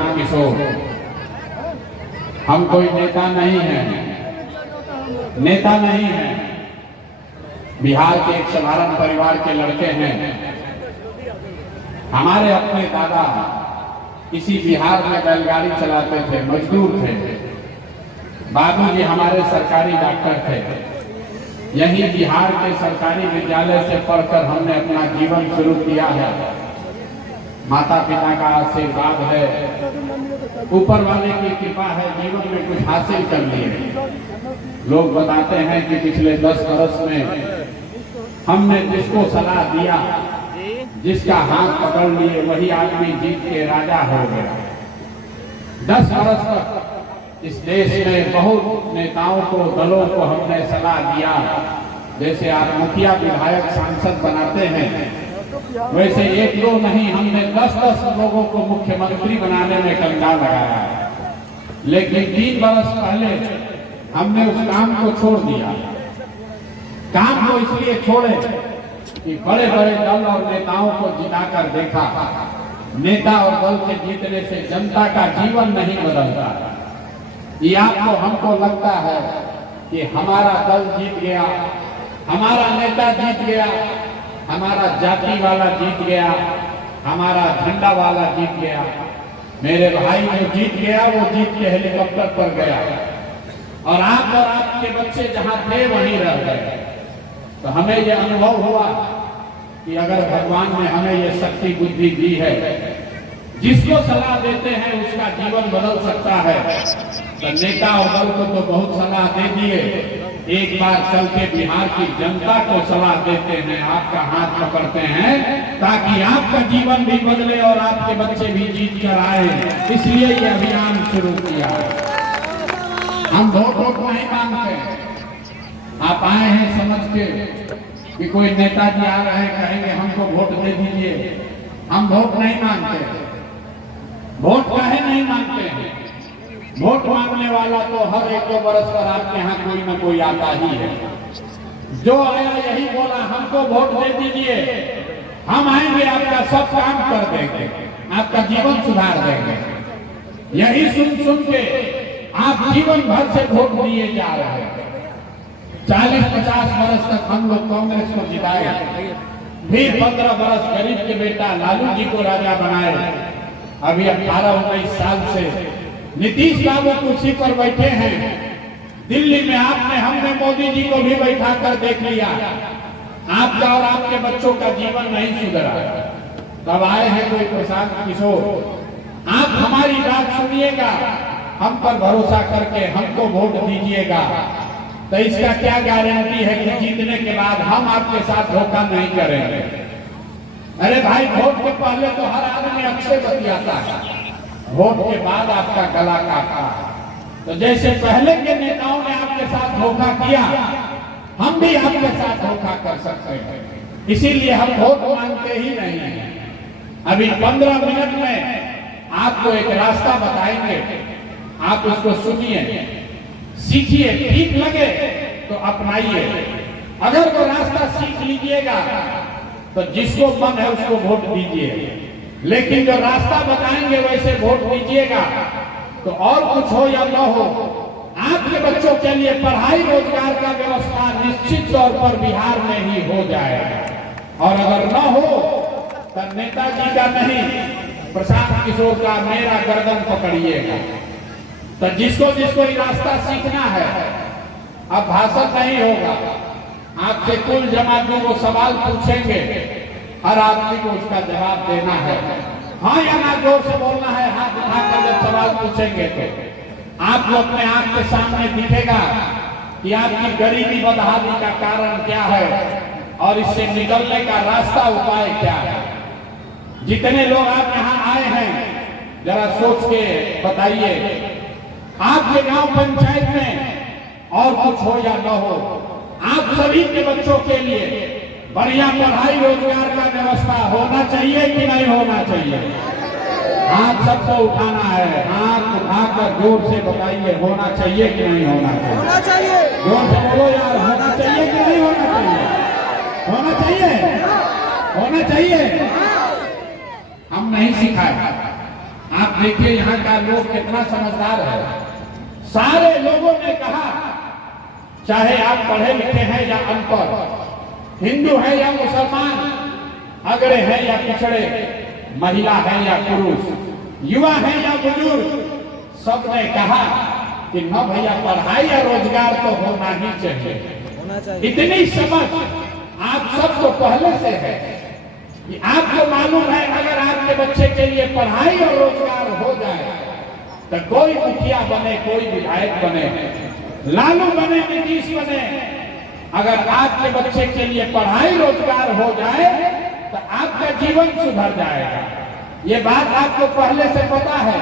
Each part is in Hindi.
प्रशांत किशोर, हम कोई नेता नहीं हैं, नेता नहीं हैं। बिहार के एक साधारण परिवार के लड़के हैं। हमारे अपने दादा इसी बिहार में बैलगाड़ी चलाते थे, मजदूर थे। बाबूजी हमारे सरकारी डॉक्टर थे। यही बिहार के सरकारी विद्यालय से पढ़कर हमने अपना जीवन शुरू किया है। माता पिता का आशीर्वाद है, ऊपर वाले की कृपा है, जीवन में कुछ हासिल कर लिए। लोग बताते हैं कि पिछले 10 वर्ष में हमने जिसको सलाह दिया, जिसका हाथ पकड़ लिए, वही आदमी जीत के राजा हो गया। 10 वर्ष तक इस देश में बहुत नेताओं को, दलों को हमने सलाह दिया। जैसे आप मुखिया, विधायक, सांसद बनाते हैं, वैसे 1-2 नहीं, हमने 10-10 लोगों को मुख्यमंत्री बनाने में कंधा लगाया। लेकिन 3 वर्ष पहले हमने उस काम को छोड़ दिया। काम को इसलिए छोड़े कि बड़े बड़े दल और नेताओं को जिताकर देखा। नेता और दल के जीतने से जनता का जीवन नहीं बदलता। ये आपको हमको लगता है कि हमारा दल जीत गया, हमारा नेता जीत गया, हमारा जाति वाला जीत गया, हमारा झंडा वाला जीत गया। मेरे भाई जो जीत गया वो जीत के हेलीकॉप्टर पर गया, और आपके बच्चे जहां थे वहीं रह गए। तो हमें ये अनुभव हुआ कि अगर भगवान ने हमें ये शक्ति बुद्धि दी है, जिसको सलाह देते हैं उसका जीवन बदल सकता है। तो नेता और दल को तो बहुत सलाह दे दिए, एक बार चल के बिहार की जनता को सलाह देते हैं, आपका हाथ पकड़ते हैं, ताकि आपका जीवन भी बदले और आपके बच्चे भी जीत कर आए। इसलिए ये अभियान शुरू किया। हम वोट नहीं मांगते। आप आए हैं समझ के कि कोई नेताजी आ रहे हैं, कहेंगे हमको वोट दे दीजिए। हम वोट नहीं मांगते। वोट काहे नहीं मांगते हैं? वोट मांगने वाला तो हर 1-2 वर्ष पर आपके यहाँ कोई न कोई आता ही है। जो आया यही बोला हमको वोट दे दीजिए, हम आएंगे, आपका सब काम कर देंगे, आपका जीवन सुधार देंगे। यही सुन के आप जीवन भर से वोट दिए जा रहे हैं। 40-50 वर्ष तक हम लोग कांग्रेस को जिताए, फिर 15 वर्ष गरीब के बेटा लालू जी को राजा बनाए। अभी 18-19 साल से नीतीश बाबू कुर्सी पर बैठे हैं। दिल्ली में हमने मोदी जी को भी बैठा कर देख लिया। आपका और आपके बच्चों का जीवन नहीं सुधरा। तब आए हैं कोई प्रशांत किशोर, आप हमारी बात सुनिएगा, हम पर भरोसा करके हमको वोट दीजिएगा। तो इसका क्या गारंटी है कि जीतने के बाद हम आपके साथ धोखा नहीं करेंगे? अरे भाई, वोट के पहले तो हर आदमी अक्षय बतियाता है, वोट के बाद आपका गला काटा। तो जैसे पहले के नेताओं ने आपके साथ धोखा किया, हम भी आपके साथ धोखा कर सकते हैं। इसीलिए हम वोट मांगते ही नहीं हैं। अभी 15 मिनट में आपको एक रास्ता बताएंगे, आप उसको सुनिए, सीखिए, ठीक लगे तो अपनाइए। अगर वो रास्ता सीख लीजिएगा तो जिसको मन है उसको वोट दीजिए, लेकिन जो रास्ता बताएंगे वैसे वोट दीजिएगा। तो और कुछ हो या न हो, आपके बच्चों के लिए पढ़ाई रोजगार का व्यवस्था निश्चित तौर पर बिहार में ही हो जाएगा। और अगर न हो तो नेताजी का नहीं, प्रशांत किशोर का, मेरा गर्दन पकड़िएगा। तो जिसको ये रास्ता सीखना है, अब भाषण नहीं होगा, आपसे कुल जमाती को सवाल पूछेंगे, हर आदमी को उसका जवाब देना है। हाँ या ना जोर से बोलना है, हाथ उठाकर जब सवाल पूछेंगे तो आपको अपने आंख के सामने दिखेगा कि आपकी गरीबी बदहाली का कारण क्या है और इससे निकलने का रास्ता, उपाय क्या है। जितने लोग आप यहाँ आए हैं, जरा सोच के बताइए, आपके गांव पंचायत में और कुछ हो या न हो, आप सभी के बच्चों के लिए बढ़िया पढ़ाई रोजगार का व्यवस्था होना चाहिए कि नहीं होना चाहिए? हाथ सबको उठाना है, हाथ उठाकर जोर से बताइए, होना चाहिए कि नहीं होना चाहिए? होना चाहिए। जोर से बोलो यार, होना चाहिए कि नहीं होना चाहिए? होना चाहिए, होना चाहिए। हम नहीं सिखाए, आप देखिए यहाँ का लोग कितना समझदार है। सारे लोगों ने कहा, चाहे आप पढ़े लिखे हैं या अनपढ़, हिंदू है या मुसलमान, अगड़े हैं या पिछड़े, महिला है या पुरुष, युवा है या बुजुर्ग, सबने कहा कि न भैया पढ़ाई या रोजगार तो होना ही चाहिए। इतनी समझ आप सबको पहले से है कि आपको मालूम है अगर आपके बच्चे के लिए पढ़ाई और रोजगार हो जाए तो कोई मुखिया बने, कोई विधायक बने, लालू बने, नीतीश बने, अगर आपके बच्चे के लिए पढ़ाई रोजगार हो जाए तो आपका जीवन सुधर जाएगा। ये बात आपको पहले से पता है।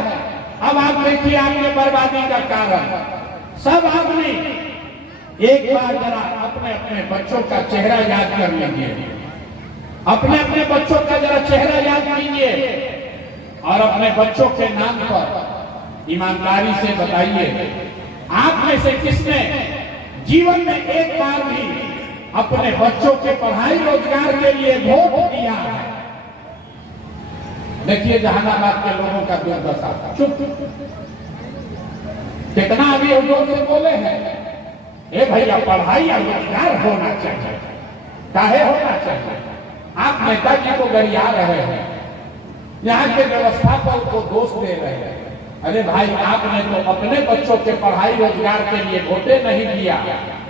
अब आप देखिए आपके बर्बादी का कारण। सब आदमी एक बार जरा अपने अपने बच्चों का चेहरा याद कर लीजिए, अपने अपने बच्चों का जरा चेहरा याद कीजिए और अपने बच्चों के नाम पर ईमानदारी से बताइए, आप में से किसने जीवन में एक बार भी अपने बच्चों के पढ़ाई रोजगार के लिए वोट दिया है? देखिए जहानाबाद के लोगों का दुर्दशा, चुप कितना अभी जोर से बोले हैं, ए भैया पढ़ाई या रोजगार होना चाहिए। काहे होना चाहिए? आप नेताजी को गरिया रहे हैं, यहाँ के व्यवस्थापक को दोष दे रहे हैं। अरे भाई आपने तो अपने बच्चों के पढ़ाई रोजगार के लिए वोटे नहीं दिया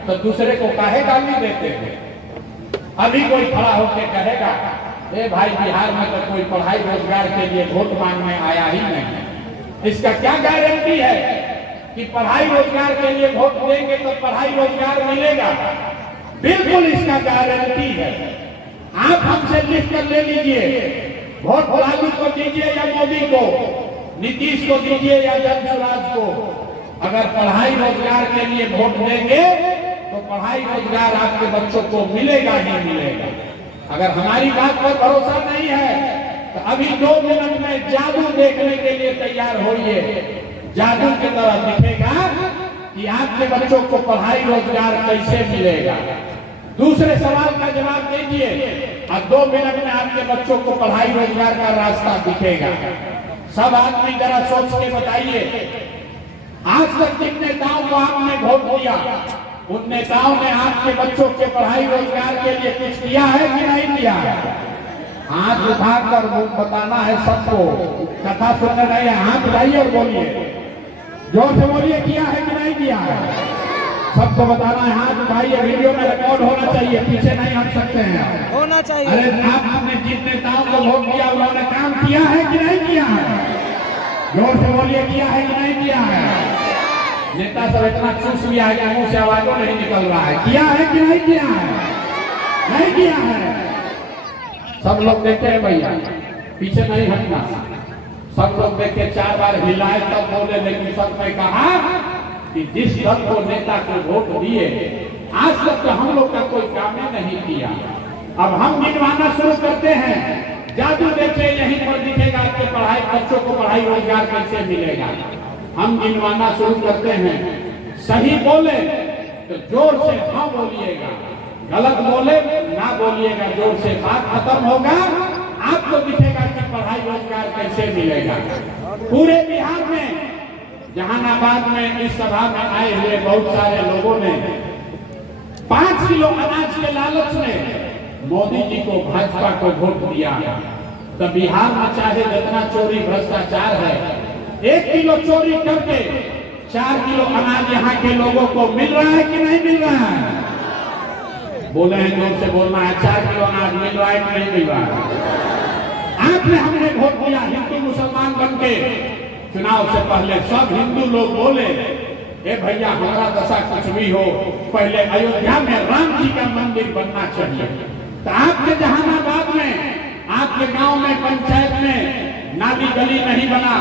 तो दूसरे को काहे गाली देते हैं? अभी कोई खड़ा होकर कहेगा ए भाई बिहार में तो कोई पढ़ाई रोजगार के लिए वोट मांगने आया ही नहीं। इसका क्या गारंटी है कि पढ़ाई रोजगार के लिए वोट देंगे तो पढ़ाई रोजगार मिलेगा? बिल्कुल इसका गारंटी है। आप हमसे लिख कर ले लीजिए, वोट लालू को दीजिए या मोदी को, नीतीश को दीजिए या जनसुराज को, अगर पढ़ाई रोजगार के लिए वोट देंगे तो पढ़ाई रोजगार आपके बच्चों को मिलेगा ही मिलेगा। अगर हमारी बात पर भरोसा नहीं है तो अभी 2 मिनट में जादू देखने के लिए तैयार होइए। जादू की तरह दिखेगा कि आपके बच्चों को पढ़ाई रोजगार कैसे मिलेगा। दूसरे सवाल का जवाब दीजिए और 2 मिनट में आपके बच्चों को पढ़ाई रोजगार का रास्ता दिखेगा। सब आदमी जरा सोच के बताइए, आज तक जिन नेताओं को आपने वोट दिया उन नेताओं ने आपके बच्चों के पढ़ाई रोजगार के लिए कुछ किया है कि नहीं किया है? हाथ उठाकर बताना है सबको। कथा सुनने रहे हाथ उठाइए और बोलिए, जोर से बोलिए, किया है कि नहीं किया है? सबको बताना है, हाथ उठाइए। वीडियो में रिकॉर्ड होना चाहिए, पीछे नहीं हट सकते हैं, होना चाहिए। अरे आपने जिन नेताओं को वोट दिया उन्होंने काम किया है कि नहीं किया है? जोर से बोलिए, किया है कि नहीं किया है? नेता सब इतना चूस लिया है कि मुंह से आवाजों नहीं निकल रहा है। किया है कि नहीं किया है? नहीं किया है। सब लोग देखे हैं भैया, पीछे नहीं हटना। सब लोग देखे, 4 बार हिलाए तब बोले, लेकिन सबने कहा कि जिस दल को नेता को वोट दिए आज तक तो हम लोग का कोई काम नहीं किया। अब हम गिनवाना शुरू करते हैं। जादू देखे, यहीं पर दिखेगा कि पढ़ाई बच्चों को पढ़ाई रोजगार कैसे मिलेगा। हम गिनवाना शुरू करते हैं। सही बोले तो जोर से हाँ बोलिएगा, गलत बोले ना बोलिएगा, जोर से बात खत्म होगा। आपको दिखेगा कि पढ़ाई रोजगार कैसे मिलेगा। पूरे बिहार में, जहानाबाद में इस सभा में आए हुए बहुत सारे लोगों ने 5 किलो अनाज के लालच में मोदी जी को, भाजपा को वोट दिया। तो बिहार में चाहे जितना चोरी भ्रष्टाचार है, 1 किलो चोरी करके 4 किलो अनाज यहाँ के लोगों को मिल रहा है कि नहीं मिल रहा है? बोले हैं, जोर से बोलना है। 4 किलो अनाज मिल रहा है कि नहीं मिल रहा है? आपने हमने वोट दिया हिंदू मुसलमान बनके। चुनाव से पहले सब हिंदू लोग बोले, ए भैया हमारा दशा कुछ भी हो, पहले अयोध्या में राम जी का मंदिर बनना चाहिए। तो आपके जहानाबाद में, आपके गांव में, पंचायत में नाली गली नहीं बना,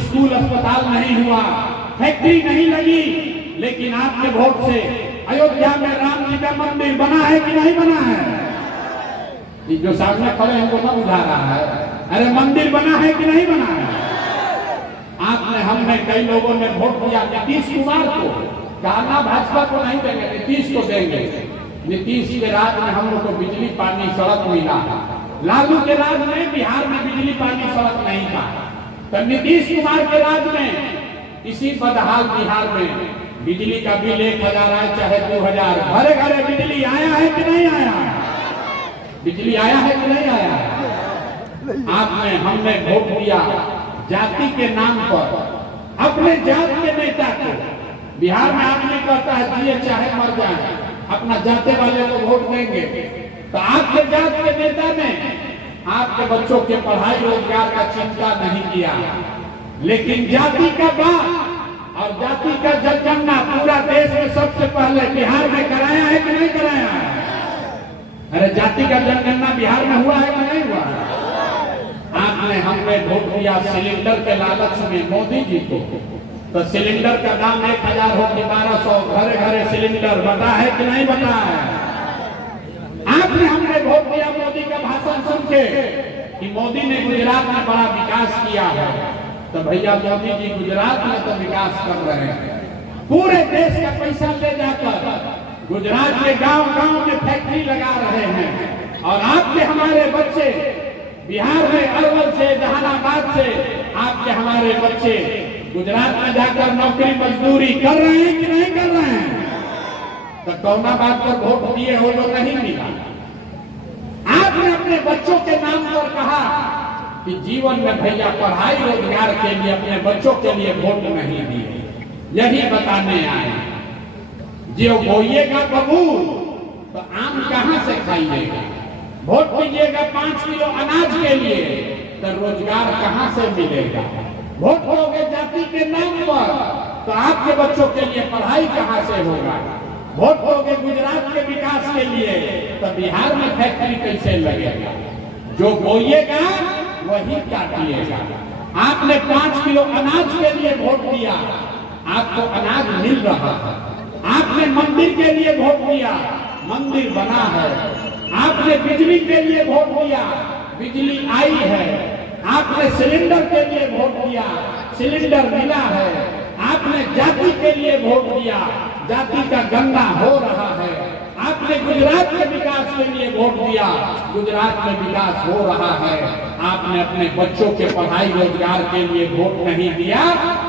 स्कूल अस्पताल नहीं हुआ, फैक्ट्री नहीं लगी, लेकिन आपके वोट से अयोध्या में राम जी का मंदिर बना है कि नहीं बना है? जो सामने खड़े हैं वो ना बुझा रहा है। अरे मंदिर बना है कि नहीं बना है? आपने, हमने, कई लोगों ने वोट दिया नीतीश कुमार को। कहना भाजपा को नहीं देंगे, नीतीश को देंगे। नीतीश के राज में हम लोग को बिजली पानी सड़क मिला। लालू के राज में बिहार में बिजली पानी सड़क नहीं था। तो नीतीश कुमार के राज में इसी बदहाल बिहार में बिजली का बिल 1000 आए चाहे 2000, घरे घरे बिजली आया है कि नहीं आया? बिजली आया है कि नहीं आया? आपने हमने वोट दिया जाति के नाम पर, अपने जात के नेता को। बिहार में आदमी कहता है जिए चाहे मर जाए, अपना जाते वाले को वोट देंगे। तो आपके जात के नेता ने आपके बच्चों के पढ़ाई रोजगार का चिंता नहीं किया, लेकिन जाति का बात और जाति का जनगणना पूरा देश में सबसे पहले बिहार में कराया है कि नहीं कराया है? अरे जाति का जनगणना बिहार में हुआ है कि नहीं हुआ? आपने हमने वोट दिया सिलेंडर के लालच में मोदी जी को। तो सिलेंडर का दाम 1000 हो कि 1200, घरे घरे सिलेंडर बता है कि नहीं बता है? आपने हमने वोट दिया मोदी का भाषण सुन के कि मोदी ने गुजरात में बड़ा विकास किया है। तो भैया मोदी जी गुजरात में तो विकास कर रहे हैं, पूरे देश का पैसा ले जाकर गुजरात के गांव गांव में फैक्ट्री लगा रहे हैं। और आपके हमारे बच्चे बिहार में अरवल से, जहानाबाद से आपके हमारे बच्चे गुजरात में जाकर नौकरी मजदूरी कर रहे हैं कि नहीं कर रहे हैं? तो कौना बात पर वोट दिए हो जो नहीं मिला? आपने अपने बच्चों के नाम पर कहा कि जीवन में भैया पढ़ाई रोजगार के लिए अपने बच्चों के लिए वोट नहीं दिए। यही बताने आए, जो बोइएगा बबूल तो आम कहां से खाइएगा? वोट दीजिएगा 5 किलो अनाज के लिए तो रोजगार कहां से मिलेगा? वोट दोगे जाति के नाम पर तो आपके बच्चों के लिए पढ़ाई कहां से होगा? वोट दोगे गुजरात के विकास के लिए तो बिहार में फैक्ट्री कैसे लगेगा? जो बोइएगा वही काटिएगा। आपने 5 किलो अनाज के लिए वोट दिया, आपको अनाज मिल रहा है। आपने मंदिर के लिए वोट दिया, मंदिर बना है। आपने बिजली के लिए वोट दिया, बिजली आई है। आपने सिलेंडर के लिए वोट दिया, सिलेंडर मिला है। आपने जाति के लिए वोट दिया, जाति का गंगा हो रहा है। आपने गुजरात के विकास के लिए वोट दिया, गुजरात में विकास हो रहा है। आपने अपने बच्चों के पढ़ाई रोजगार के लिए वोट नहीं दिया,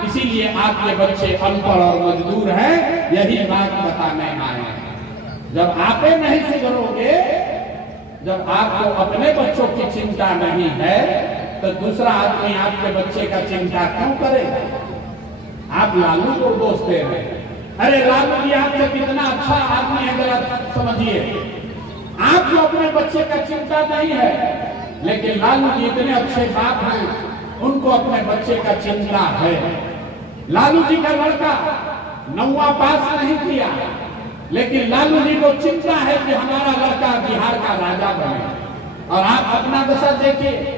इसीलिए आपके बच्चे अनपढ़ और मजदूर हैं। यही बात बताने आए हैं। जब आप नहीं सुधरोगे, जब आपको अपने बच्चों की चिंता नहीं है तो दूसरा आदमी आपके बच्चे का चिंता क्यों करेगा? आप लालू को दोष दे रहे हैं। अरे लालू जी आपसे कितना अच्छा आदमी है जरा समझिए। आपको अपने बच्चे का चिंता नहीं है, लेकिन लालू जी इतने अच्छे बाप हैं, उनको अपने बच्चे का चिंता है। लालू जी का लड़का 9वां पास नहीं किया, लेकिन लालू जी को चिंता है कि हमारा लड़का बिहार का राजा बने। और आप अपना दशा देखिए,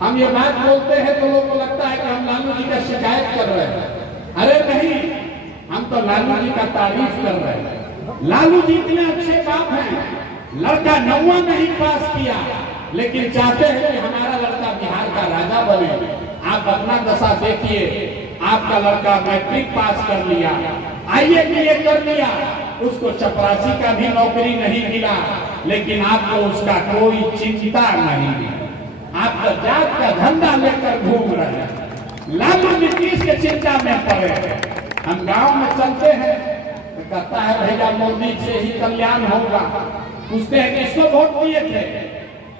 हम ये बात बोलते हैं तो लोगों को लगता है कि हम लालू जी का शिकायत कर रहे हैं। अरे नहीं, हम तो लालू जी का तारीफ कर रहे हैं। लालू जी इतने अच्छे बाप हैं, लड़का 9वां नहीं पास किया, लेकिन चाहते हैं कि हमारा लड़का बिहार का राजा बने। आप अपना दशा देखिए, आपका लड़का मैट्रिक पास कर लिया, IABA कर लिया, उसको चपरासी का भी नौकरी नहीं मिला, लेकिन आपको उसका कोई चिंता नहीं। आप तो जात का झंडा लेकर घूम रहे हैं। लालू नीतीश के चिंता में पड़े हैं। हम गांव में चलते हैं तो कहता है भैया मोदी से ही कल्याण होगा। पूछते हैं किसको वोट दिए थे?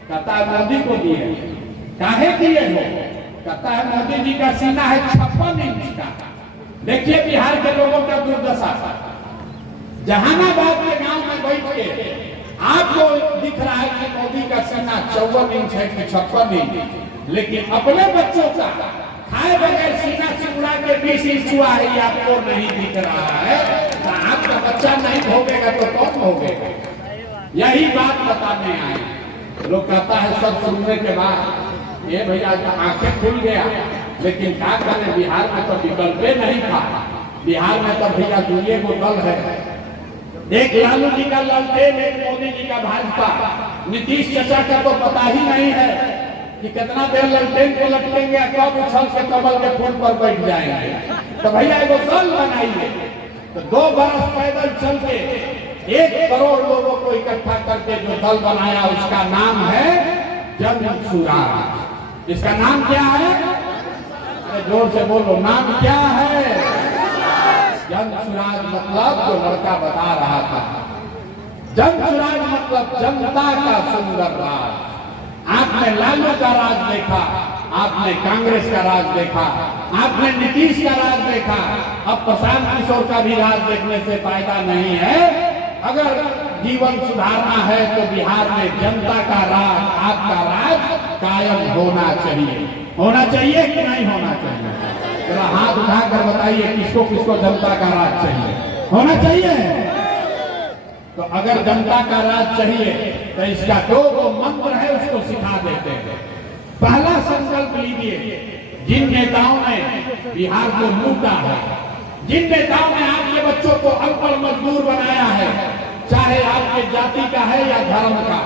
कहता है मोदी को दिए। काहे दिए हो? कहता है मोदी जी का सीना है 56 इंच का। देखिए बिहार के लोगों का दुर्दशा। जहानाबाद के गांव में बैठ के आपको दिख रहा है कि मोदी का सीना 54 इंच है कि 56 इंच, लेकिन अपने बच्चों का खाए बगैर सीना चिड़ा के 20 इंच हुआ है, आपको नहीं दिख रहा है। तो आपका बच्चा नहीं भोगेगा तो कौन भोगेगा? यही बात बताने आए। लोग कहता है सब सुनने के बाद ये भैया आंखें खुल गया, लेकिन क्या करें, बिहार में तो विकल्प नहीं था। बिहार में तो भैया दुनिया को दल है, एक लालू जी का ललटेन, एक मोदी जी का भाजपा। नीतीश चाचा का तो पता ही नहीं है कि कितना देर ललटेन को लटकेंगे, कब उछल से कमल के फूल पर बैठ जाएंगे। तो भैया वो दल बनाइए। तो 2 बरस पैदल चल के 1 करोड़ लोगों को इकट्ठा करके जो दल बनाया, उसका नाम है जन सुराज। इसका नाम क्या है? तो जोर से बोलो, नाम क्या है? जन सुराज मतलब जो लड़का बता रहा था, जन सुराज मतलब जनता का सुंदर राज। आपने लालू का राज देखा, आपने कांग्रेस का राज देखा, आपने नीतीश का राज देखा, अब प्रशांत किशोर का भी राज देखने से फायदा नहीं है। अगर जीवन सुधारना है तो बिहार में जनता का राज, आपका राज कायम होना चाहिए। होना चाहिए कि नहीं होना चाहिए? जरा हाथ उठाकर बताइए किसको किसको जनता का राज चाहिए? होना चाहिए। तो अगर जनता का राज चाहिए तो इसका दो मंत्र है, उसको सिखा देते हैं। पहला संकल्प लीजिए, जिन नेताओं ने बिहार को लूटा है, जिन नेताओं ने आपके बच्चों को अनपढ़ मजदूर बनाया है, चाहे आपके जाति का है या धर्म का,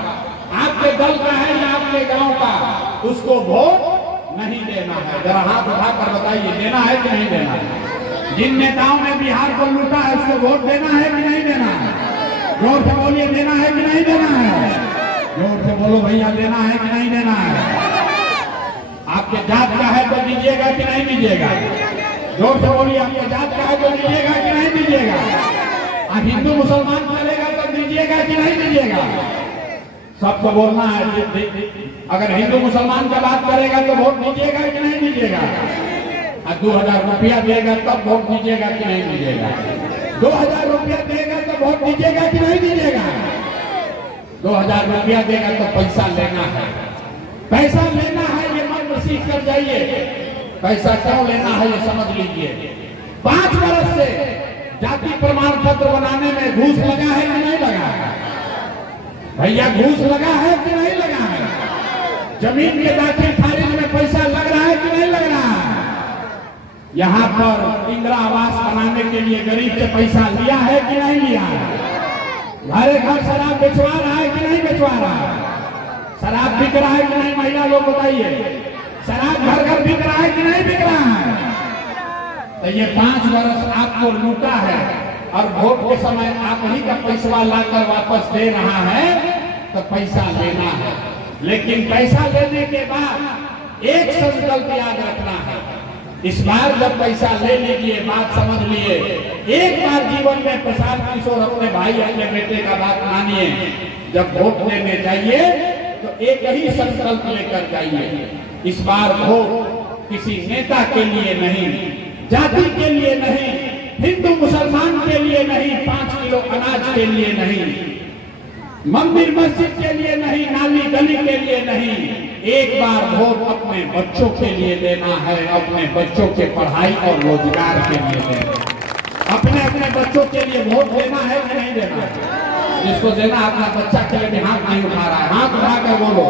आपके दल का है या आपके गांव का, उसको वोट नहीं देना है। जरा हाथ उठाकर बताइए, देना है कि नहीं देना है? जिन नेताओं ने बिहार को लूटा है उसको वोट देना है कि नहीं देना है? जोर से बोलिए, देना है कि नहीं देना है? जोर से बोलो भैया, देना है कि नहीं देना है? आपके जात का है तो दीजिएगा कि नहीं दीजिएगा? जोर से बोलिए, आपके जात का है तो दीजिएगा कि नहीं दीजिएगा? आप हिंदू मुसलमान चलेगा तो दीजिएगा कि नहीं दीजिएगा? सबको बोलना है। अगर हिंदू मुसलमान का बात करेगा तो वोट दीजिएगा कि नहीं दीजिएगा? 2000 रुपया देगा तब वोट दीजिएगा कि नहीं दीजिएगा? 2000 रुपया देगा तो वोट दीजिएगा कि नहीं दीजिएगा? 2000 रुपया देगा तो पैसा लेना है। पैसा लेना है ये मंत्र सीख कर जाइए। पैसा क्यों लेना है ये समझ लीजिए। 5 वर्ष से जाति प्रमाण पत्र बनाने में घूस लगा है कि नहीं लगा है? भैया घूस लगा है कि नहीं लगा है? जमीन के दाखिल खारिज में पैसा लग रहा है कि नहीं लग रहा है? यहाँ पर इंदिरा आवास बनाने के लिए गरीब से पैसा लिया है कि नहीं लिया है? घरे घर शराब बेचवा रहा है कि नहीं बेचवा रहा है? शराब बिक रहा है कि नहीं? महिला लोग बताइए, शराब घर घर बिक रहा है कि नहीं बिक रहा है? तो ये 5 वर्ष आपको लूटा है और वोट के समय आप ही का पैसा लाकर वापस दे रहा है, तो पैसा लेना है। लेकिन पैसा लेने के बाद एक संकल्प याद रखना है। इस बार जब पैसा ले लीजिए, बात समझ लिए, एक बार जीवन में प्रशांत किशोर अपने भाई अपने बेटे का बात मानिए। जब वोट लेने जाइए तो एक ही संकल्प लेकर जाइए। इस बार वोट किसी नेता के लिए नहीं, जाति के लिए नहीं, हिंदू मुसलमान के लिए नहीं, 5 किलो अनाज के लिए नहीं, मंदिर मस्जिद के लिए नहीं, नाली गली के लिए नहीं, एक बार वोट अपने बच्चों के लिए देना है, अपने बच्चों के पढ़ाई और रोजगार के लिए देना है। अपने अपने बच्चों के लिए वोट देना है कि नहीं देना है? जिसको देना अपना बच्चा के लिए हाथ नहीं उठा रहा है, हाथ उठाकर बोलो,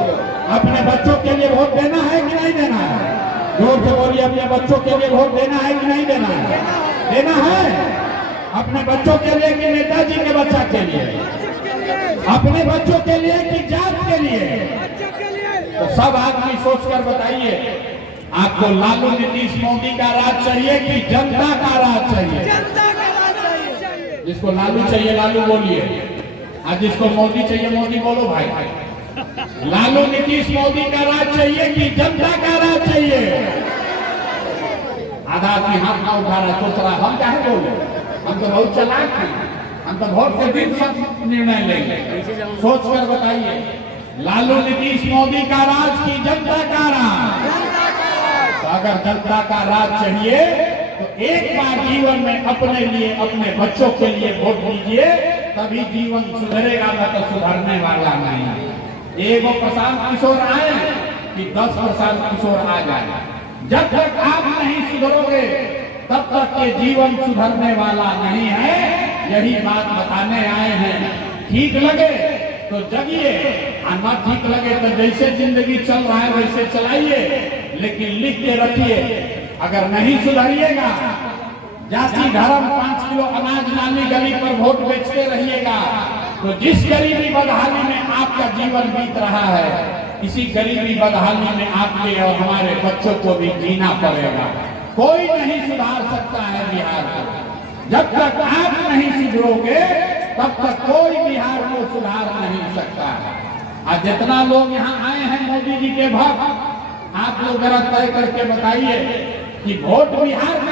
अपने बच्चों के लिए वोट देना है कि नहीं देना है? जोर से बोलिए, अपने बच्चों के लिए वोट देना है कि नहीं देना है? देना है। अपने बच्चों के लिए कि नेताजी के बच्चा के लिए? अपने बच्चों के लिए कि जात के लिए? तो सब आदमी सोचकर बताइए, आपको लालू नीतीश मोदी का राज चाहिए कि जनता का राज चाहिए? जिसको लालू चाहिए लालू बोलिए, और जिसको मोदी चाहिए मोदी बोलो भाई। लालू नीतीश मोदी का राज चाहिए कि जनता का राज चाहिए? आधा आदमी हाथ ना उठा रहा, सोच रहा हम क्या है बोले, हम तो बहुत चालाक हैं, हम तो वोट के दिन सब निर्णय लेंगे। सोच कर बताइए, लालू नीतीश मोदी का राज की जनता का राज? तो अगर जनता का राज चाहिए तो एक बार जीवन में अपने लिए, अपने बच्चों के लिए वोट दीजिए, तभी जीवन सुधरेगा, न तो सुधरने वाला नहीं। एगो प्रशांत किशोर आए कि 10 प्रशांत किशोर आ जाए। जब तक आप नहीं सुधरोगे तब तक ये जीवन सुधरने वाला नहीं है। यही बात बताने आए हैं। ठीक लगे तो जगिए, न ठीक लगे तो जैसे जिंदगी चल रहा है वैसे चलाइए, लेकिन लिख के रखिए, अगर नहीं सुधरिएगा, जाति धर्म 5 किलो अनाज नाली गली पर वोट बेचते रहिएगा, तो जिस गरीबी बदहाली में आपका जीवन बीत रहा है, इसी गरीबी बदहाली में आपके और हमारे बच्चों को भी जीना पड़ेगा। कोई नहीं सुधार सकता है बिहार को। जब तक आप नहीं सुधरोगे तब तक कोई बिहार को सुधार नहीं सकता है। और जितना लोग यहाँ आए हैं मोदी जी के भक्त, आप लोग जरा तय करके बताइए कि वोट बिहार